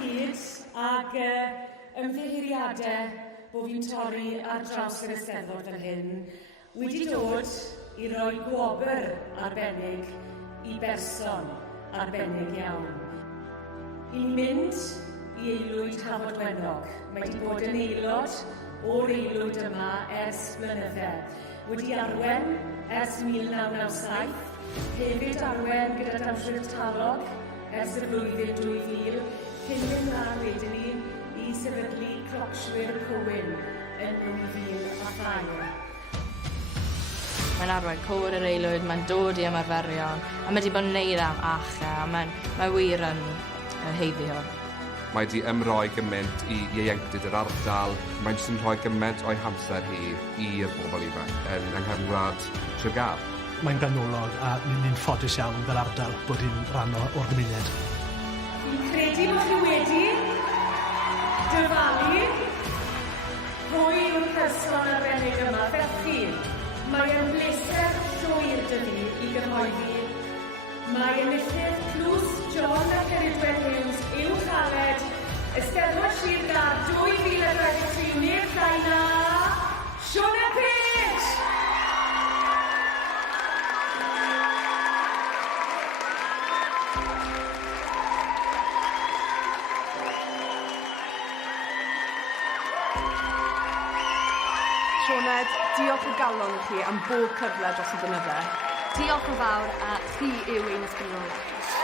hyd ag ymddiheuriadau bod fi'n torri ar draws yr Eisteddfod fel hyn wedi dod i roi gwobr arbennig i berson arbennig iawn. I'n mynd i Aelwyd Hafodwenog. Mae wedi bod yn aelod o'r aelwyd yma ers blynydde. Wedi arwen ers 1997, hefyd arwen gyda dawnswyr talog ers y flwyddyn 2000, cyn mynd mlaen wedyn ni i sefydlu clocswyr Cywyn yn 2002. Mae'n arwain cwr yr aelwyd, mae'n dod i ymarferion, a mae wedi bod yn neud am acha, a mae wir yn heiddi hwn. Mae wedi ymroi gymaint i ieuenctid yr ardal, mae'n jyst yn rhoi gymaint o'i hamser hi i'r bobl ifanc yn nghefnwlad Tregar. Mae'n ganolog a ni'n ffodus iawn fel ardal bod hi'n rhan o'r gymuned. Fi'n credu bod chi wedi dyfalu pwy yw'r person arbennig yma. Felly, mae e'n bleser llwyr dy fi i gyhoeddi. Mae enillydd Tlws John a Ceridwen Hughes Uwchaled, Eisteddfod Sir Gar 2023, neb llai na Sioned Page! Sioned, diolch o galon i chi am bob cyfle dros y blynydde. Diolch yn fawr a chi yw ein ysbrydoliaeth.